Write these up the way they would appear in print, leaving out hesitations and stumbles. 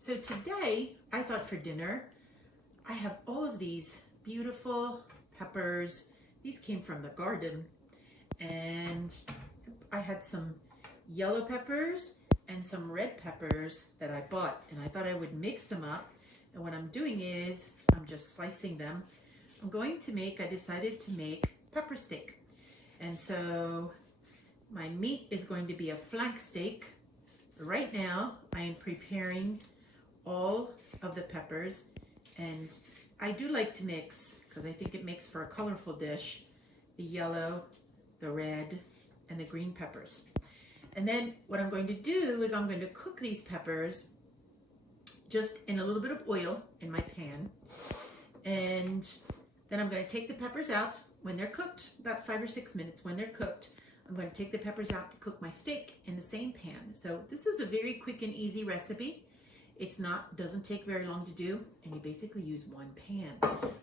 So today, I thought for dinner, I have all of these beautiful peppers. These came from the garden, and I had some yellow peppers and some red peppers that I bought, and I thought I would mix them up. And what I'm doing is I'm just slicing them. I decided to make pepper steak. And so my meat is going to be a flank steak. Right now, I am preparing all of the peppers, and I do like to mix because I think it makes for a colorful dish, the yellow, the red, and the green peppers. And then what I'm going to do is I'm going to cook these peppers just in a little bit of oil in my pan, and then I'm going to take the peppers out when they're cooked, about 5 or 6 minutes when they're cooked. I'm going to take the peppers out to cook my steak in the same pan. So this is a very quick and easy recipe. Doesn't take very long to do, and you basically use one pan.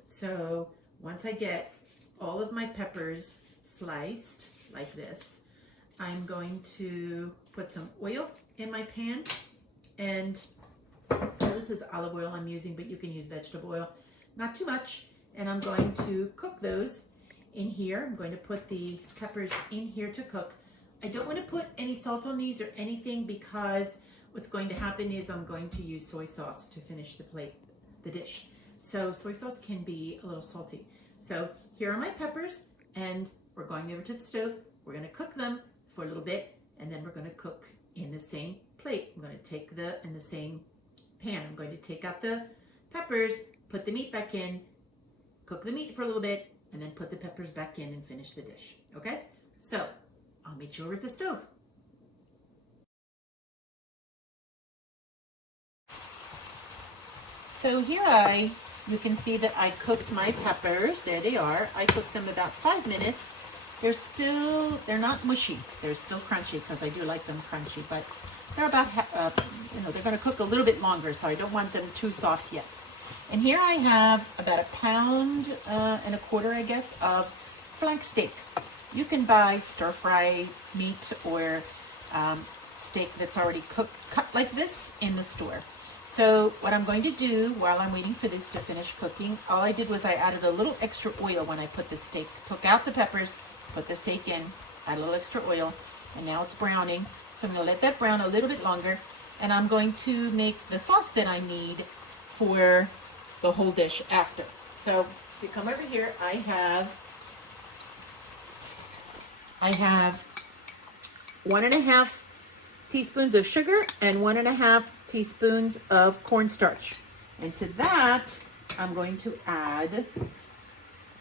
So once I get all of my peppers sliced like this, I'm going to put some oil in my pan, and this is olive oil I'm using, but you can use vegetable oil, not too much. And I'm going to cook those in here. I'm going to put the peppers in here to cook. I don't want to put any salt on these or anything, because what's going to happen is I'm going to use soy sauce to finish the dish. So soy sauce can be a little salty. So here are my peppers, and we're going over to the stove. We're going to cook them for a little bit, and then we're going to cook in the same plate. I'm going to take in the same pan. I'm going to take out the peppers, put the meat back in, cook the meat for a little bit, and then put the peppers back in and finish the dish. Okay? So I'll meet you over at the stove. So here you can see that I cooked my peppers. There they are. I cooked them about 5 minutes. They're not mushy. They're still crunchy, because I do like them crunchy, but they're about, they're going to cook a little bit longer, so I don't want them too soft yet. And here I have about 1.25 pounds, I guess, of flank steak. You can buy stir-fry meat or steak that's already cut like this in the store. So what I'm going to do while I'm waiting for this to finish cooking, all I did was I added a little extra oil when I put the steak, took out the peppers, put the steak in, add a little extra oil, and now it's browning. So I'm going to let that brown a little bit longer, and I'm going to make the sauce that I need for the whole dish after. So if you come over here, I have 1.5 teaspoons of sugar and 1.5 teaspoons of cornstarch. And to that, I'm going to add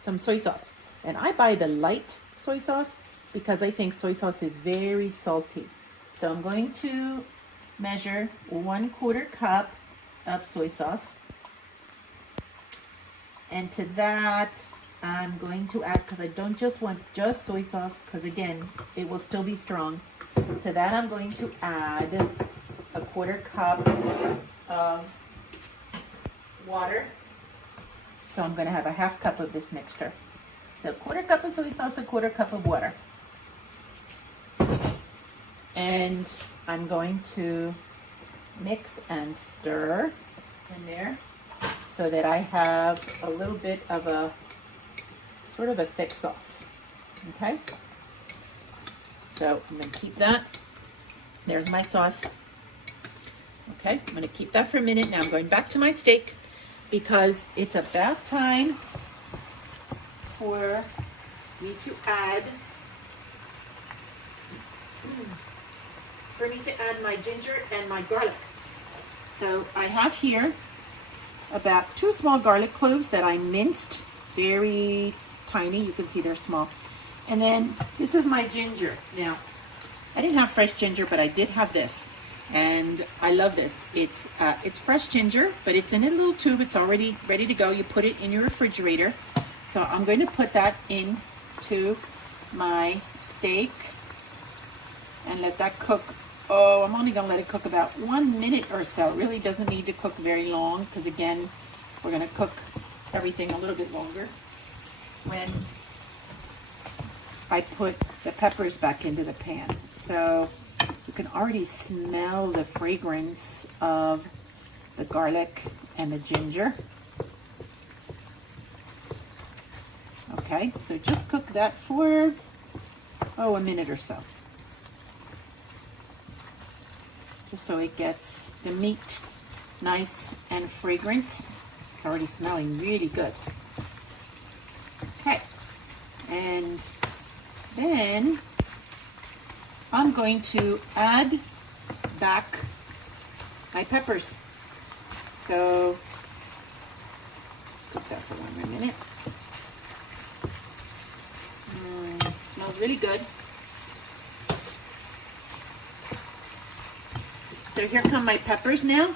some soy sauce. And I buy the light soy sauce because I think soy sauce is very salty. So I'm going to measure 1/4 cup of soy sauce. And to that, I'm going to add, because I don't just want just soy sauce, because again, it will still be strong. To that, I'm going to add 1/4 cup of water. So I'm going to have 1/2 cup of this mixture. So 1/4 cup of soy sauce, 1/4 cup of water. And I'm going to mix and stir in there, so that I have a little bit of a sort of a thick sauce. Okay? So I'm going to keep that. There's my sauce. Okay, I'm going to keep that for a minute. Now I'm going back to my steak, because it's about time for me to add my ginger and my garlic. So I have here about 2 small garlic cloves that I minced, very tiny. You can see they're small. And then this is my ginger. Now, I didn't have fresh ginger, but I did have this, and I love this. It's fresh ginger, but it's in a little tube. It's already ready to go. You put it in your refrigerator. So I'm going to put that into my steak and let that cook. Oh, I'm only going to let it cook about 1 minute or so. It really doesn't need to cook very long, because again, we're going to cook everything a little bit longer when I put the peppers back into the pan. So you can already smell the fragrance of the garlic and the ginger. Okay, so just cook that for, a minute or so. Just so it gets the meat nice and fragrant. It's already smelling really good. Okay, and then I'm going to add back my peppers. So let's cook that for 1 more minute. It smells really good. So here come my peppers now.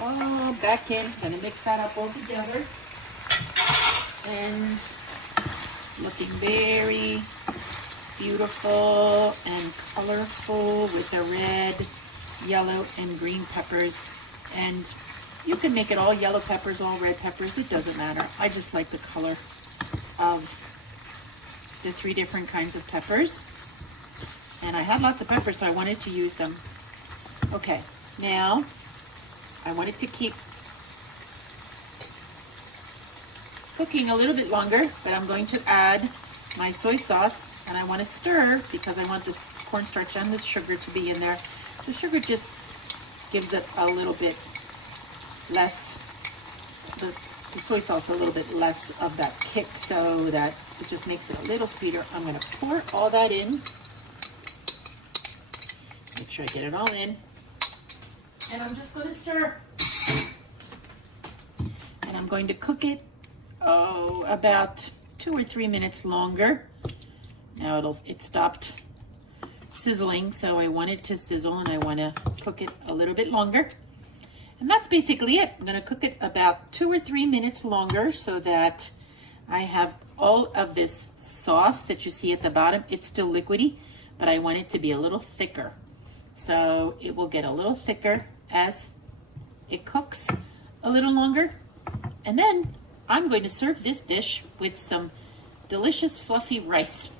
All back in. Gonna mix that up all together. And it's looking very beautiful and colorful with the red, yellow, and green peppers. And you can make it all yellow peppers, all red peppers. It doesn't matter. I just like the color of the 3 different kinds of peppers. And I had lots of peppers, so I wanted to use them. Okay, now I wanted to keep cooking a little bit longer, but I'm going to add my soy sauce, and I want to stir because I want this cornstarch and this sugar to be in there. The sugar just gives it a little bit less, the soy sauce a little bit less of that kick, so that it just makes it a little sweeter. I'm going to pour all that in. Make sure I get it all in. And I'm just going to stir. And I'm going to cook it, about 2 or 3 minutes longer. Now it stopped sizzling, so I want it to sizzle and I want to cook it a little bit longer. And that's basically it. I'm going to cook it about 2 or 3 minutes longer so that I have all of this sauce that you see at the bottom. It's still liquidy, but I want it to be a little thicker. So it will get a little thicker as it cooks a little longer. And then I'm going to serve this dish with some delicious fluffy rice.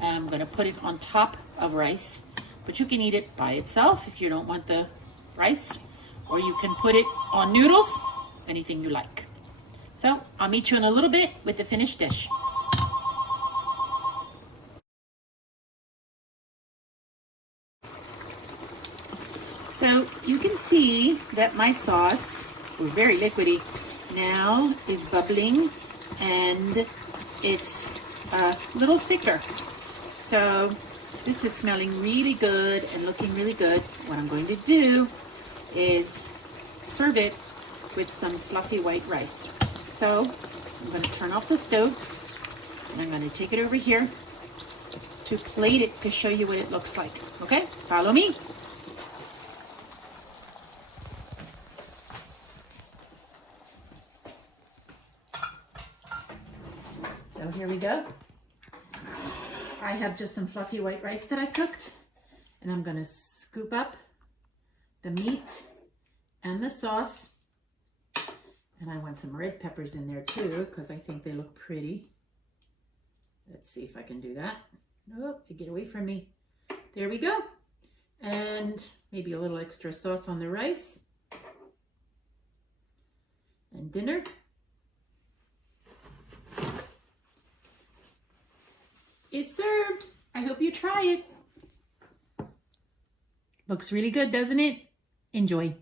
I'm going to put it on top of rice, but you can eat it by itself if you don't want the rice, or you can put it on noodles, anything you like. So I'll meet you in a little bit with the finished dish. So you can see that my sauce, very liquidy, now is bubbling and it's a little thicker. So this is smelling really good and looking really good. What I'm going to do is serve it with some fluffy white rice. So I'm going to turn off the stove and I'm going to take it over here to plate it to show you what it looks like. Okay, follow me. So here we go. I have just some fluffy white rice that I cooked, and I'm going to scoop up the meat and the sauce. And I want some red peppers in there too, because I think they look pretty. Let's see if I can do that. Nope, they get away from me. There we go. And maybe a little extra sauce on the rice. And dinner. Is served. I hope you try it. Looks really good, doesn't it? Enjoy.